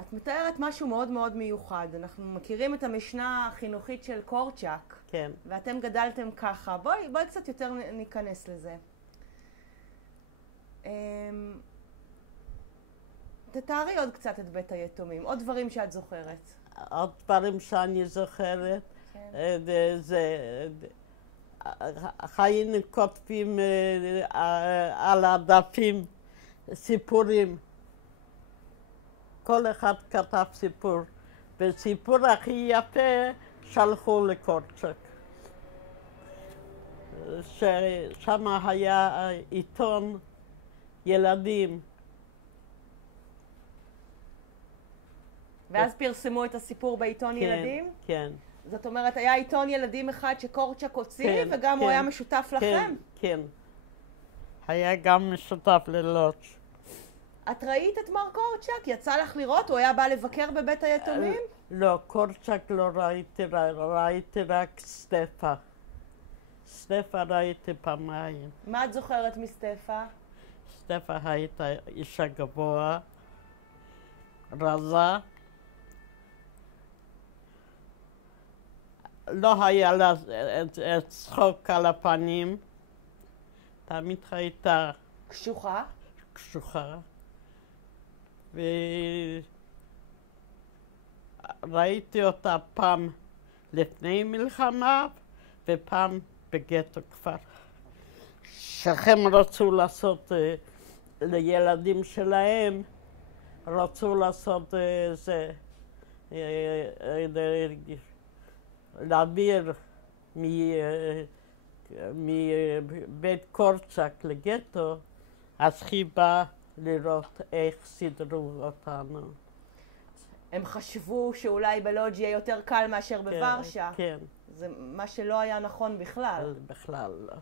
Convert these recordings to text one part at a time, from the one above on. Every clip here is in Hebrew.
את מתארת משהו מאוד מאוד מיוחד. אנחנו מכירים את המשנה החינוכית של קורצ'אק. כן. ואתם גדלתם ככה. בואי קצת יותר ניכנס לזה. תתארי עוד קצת את בית היתומים. עוד דברים שאת זוכרת. עוד דברים שאני זוכרת. כן. היינו כותבים על הדפים סיפורים. כל אחד כתב סיפור. וסיפור הכי יפה שלחו לקורצ'אק. ששם היה עיתון ילדים. ואז פרסמו את הסיפור בעיתון ילדים? כן. זאת אומרת, היה עיתון ילדים אחד שקורצ'אק הוציא, כן, וגם הוא היה משותף לכם? כן. היה גם משותף ללוץ'. את ראית את מר קורצ'אק? יצא לך לראות? הוא היה בא לבקר בבית היתומים? לא, קורצ'אק לא ראיתי רק סטפה. סטפה ראיתי פעמיים. מה את זוכרת מסטפה? סטפה הייתה אישה גבוה, רזה. לא היה לה צחוק על הפנים. תמיד הייתה קשוחה? קשוחה. וראיתי אותה פעם לפני מלחמה ופעם בגטו כפר. שהם רצו לעשות לילדים שלהם, רצו לעשות להעביר מבית קורצ'אק לגטו, אז היא באה לראות איך סידרו אותנו. הם חשבו שאולי בלודג' יהיה יותר קל מאשר בוורשה. כן. זה מה שלא היה נכון בכלל. בכלל לא.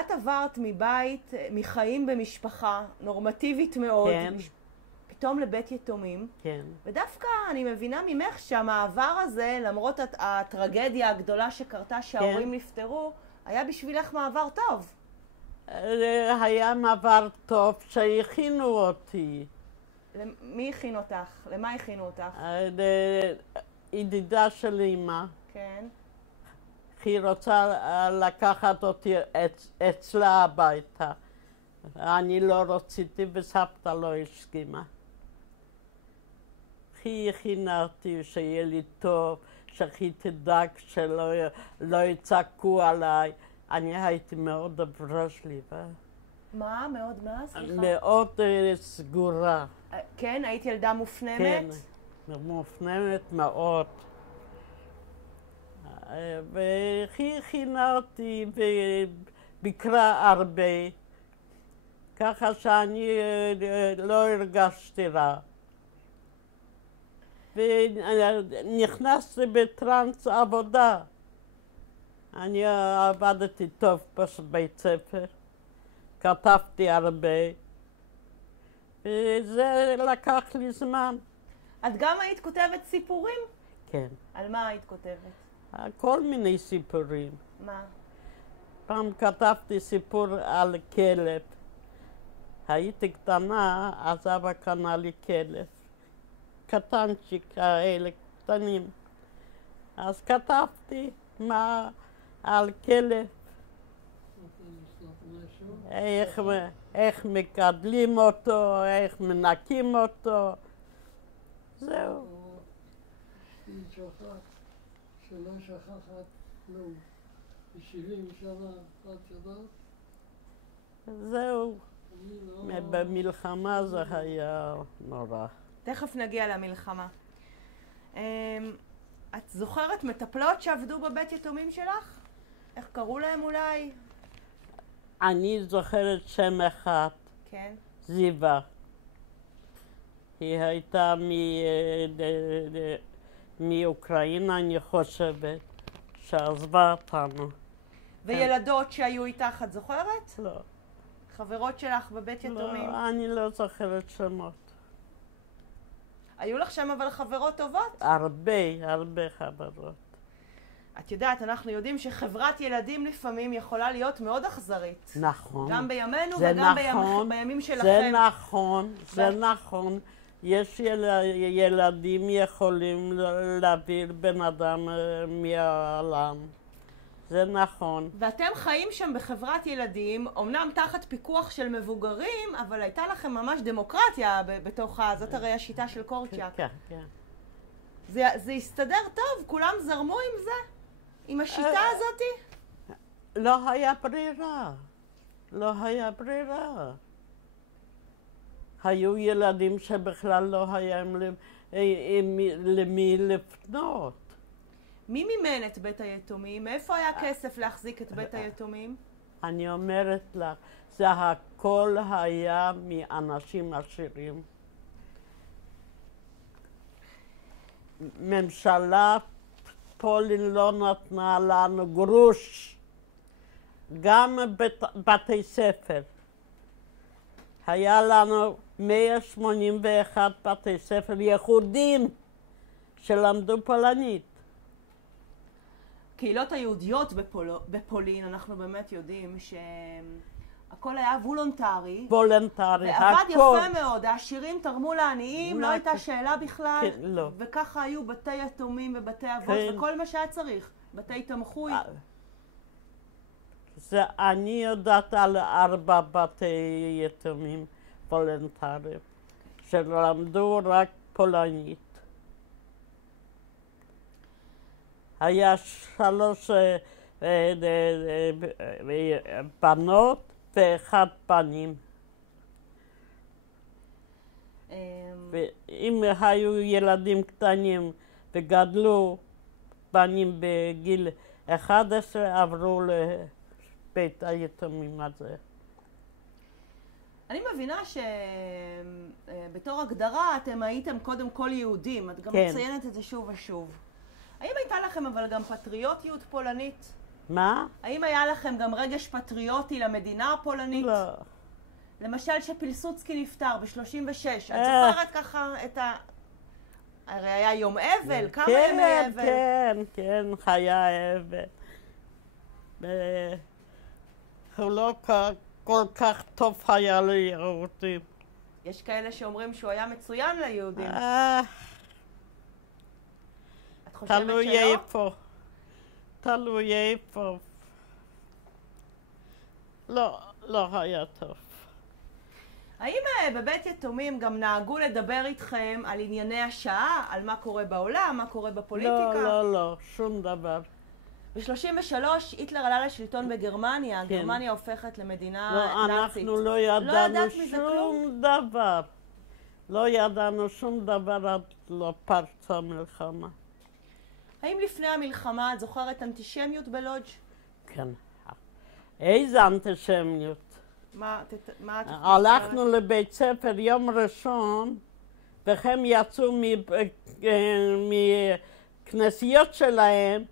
את עברת מבית, מחיים במשפחה נורמטיבית מאוד, כן. פתאום לבית יתומים. כן. ודווקא אני מבינה ממך שהמעבר הזה, למרות הטרגדיה הגדולה שקרתה שההורים נפטרו, היה בשבילך מעבר טוב. היה מעבר טוב שהכינו אותי. מי הכין אותך? למה הכינו אותך? ידידה של אמא. כן. היא רוצה לקחת אותי אצלה הביתה. אני לא רציתי וסבתא לא הסכימה. היא הכינה אותי שיהיה לי טוב, שהיא תדאג שלא יצעקו עליי. אני הייתי מאוד ברז'ליבה. מה? מאוד מה? סליחה? מאוד סגורה. כן? היית ילדה מופנמת? כן, מופנמת מאוד. והיא הכינה אותי וביקרה הרבה, ככה שאני לא הרגשתי רע. ונכנסתי בטרנס עבודה. אני עבדתי טוב בבית ספר, כתבתי הרבה, וזה לקח לי זמן. את גם היית כותבת סיפורים? כן. על מה היית כותבת? כל מיני סיפורים. מה? פעם כתבתי סיפור על כלב. הייתי קטנה, אז אבא קנה לי כלב. קטנצ'יק כאלה, קטנים. אז כתבתי על כלב. איך מגדלים אותו, איך מנקים אותו. זהו. שלא שכחת כלום. ב-70 שנה את יודעת? זהו. במלחמה זה היה נורא. תכף נגיע למלחמה. את זוכרת מטפלות שעבדו בבית יתומים שלך? איך קראו להם אולי? אני זוכרת שם אחד. כן. זיווה. היא הייתה מאוקראינה, אני חושבת, שעזבה אותנו. וילדות שהיו איתך, את זוכרת? לא. חברות שלך בבית יתומים? לא, אני לא זוכרת שמות. היו לך שם אבל חברות טובות? הרבה חברות. את יודעת, אנחנו יודעים שחברת ילדים לפעמים יכולה להיות מאוד אכזרית. נכון. גם בימינו וגם נכון, בימים שלכם. זה נכון, זה נכון. יש ילדים יכולים להעביר בן אדם מהעולם. זה נכון. ואתם חיים שם בחברת ילדים, אמנם תחת פיקוח של מבוגרים, אבל הייתה לכם ממש דמוקרטיה בתוך זאת הרי השיטה של קורצ'אק. כן, כן. זה הסתדר טוב, כולם זרמו עם זה? עם השיטה הזאתי? לא היה ברירה. לא היה ברירה. היו ילדים שבכלל לא היה למי לפנות. מי מימן את בית היתומים? מאיפה היה כסף להחזיק את בית היתומים? אני אומרת לך, זה הכל היה מאנשים עשירים. ממשלה פולין לא נתנה לנו גרוש, גם בתי ספר. היה לנו 181 בתי ספר יהודים שלמדו פולנית. הקהילות היהודיות בפולין, אנחנו באמת יודעים שהכל היה וולונטרי. וולונטרי, הכל. ועבד יפה מאוד, העשירים תרמו לעניים, לא הייתה שאלה בכלל. כן, לא. וככה היו בתי יתומים ובתי אבות, כן. וכל מה שהיה צריך. בתי תמחוי. אני יודעת על 4 בתי יתומים וולונטריים, שלמדו רק פולנית. היה 3 בנות ו1 בנים. ואם היו ילדים קטנים וגדלו בנים בגיל 11, עברו לבית היתומים הזה. אני מבינה שבתור הגדרה אתם הייתם קודם כל יהודים, את גם מציינת את זה שוב ושוב. האם הייתה לכם אבל גם פטריוטיות פולנית? מה? האם היה לכם גם רגש פטריוטי למדינה הפולנית? לא. למשל שפילסוצקי נפטר ב-36, את זוכרת ככה את הרי היה יום אבל, כמה ימי אבל? כן, היה אבל. הוא לא כל כך טוב היה ליהודים. יש כאלה שאומרים שהוא היה מצוין ליהודים. תלוי איפה. תלוי איפה. לא היה טוב. האם בבית יתומים גם נהגו לדבר איתכם על ענייני השעה, על מה קורה בעולם, מה קורה בפוליטיקה? לא, שום דבר. ב-33 היטלר עלה לשלטון בגרמניה, כן. גרמניה הופכת למדינה נאצית. אנחנו לא ידענו שום דבר. לא ידענו שום דבר עד לא פרצה מלחמה. האם לפני המלחמה את זוכרת אנטישמיות בלודג'? כן. איזה אנטישמיות? מה את הלכנו לבית ספר יום ראשון, והם יצאו מכנסיות שלהם,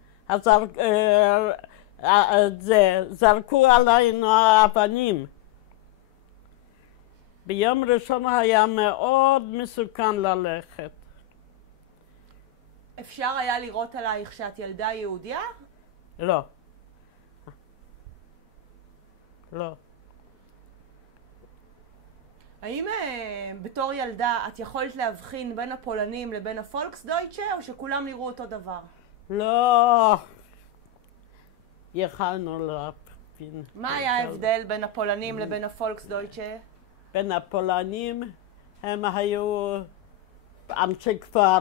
אז זרקו עלינו אבנים. ביום ראשון היה מאוד מסוכן ללכת. אפשר היה לראות עלייך שאת ילדה יהודיה? לא. לא. האם בתור ילדה את יכולת להבחין בין הפולנים לבין הפולקסדויטשה, או שכולם נראו אותו דבר? לא. יכלנו להבחין. מה היה ההבדל בין הפולנים לבין הפולקסדויטשה? בין הפולנים הם היו אנשי כפר,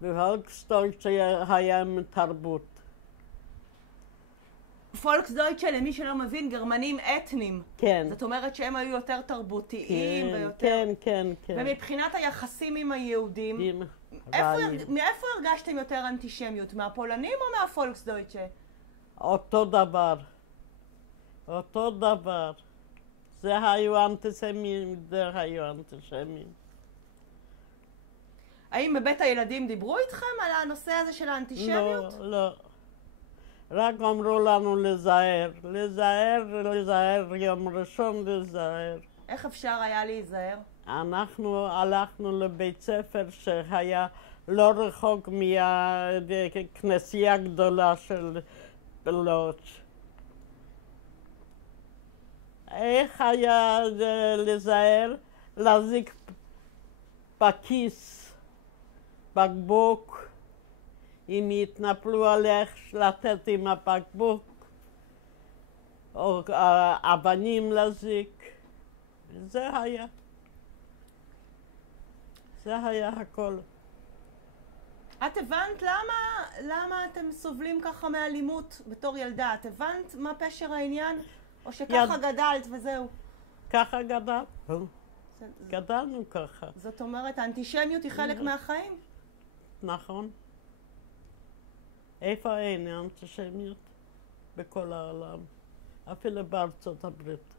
והפולקסדויטשה היה עם תרבות. פולקסדויטשה, למי שלא מבין, גרמנים אתנים. כן. זאת אומרת שהם היו יותר תרבותיים ויותר... כן. ומבחינת היחסים עם היהודים, מאיפה הרגשתם יותר אנטישמיות? מהפולנים או מהפולקסדויטשה? אותו דבר. אותו דבר. זה היו אנטישמים, זה היו אנטישמים. האם בבית הילדים דיברו איתכם על הנושא הזה של האנטישמיות? לא. רק אמרו לנו להיזהר, יום ראשון להיזהר. איך אפשר היה להיזהר? אנחנו הלכנו לבית ספר שהיה לא רחוק מהכנסייה הגדולה של לודג'. איך היה לזהר? להחזיק בכיס בקבוק, אם יתנפלו עליך לתת עם הבקבוק, או אבנים להזיק. זה היה. זה היה הכל. את הבנת למה אתם סובלים ככה מאלימות בתור ילדה? את הבנת מה פשר העניין? או שככה גדלת וזהו? ככה גדלנו ככה. זאת אומרת, האנטישמיות היא חלק מהחיים? נכון. איפה אין אנטישמיות? בכל העולם. אפילו בארצות הברית.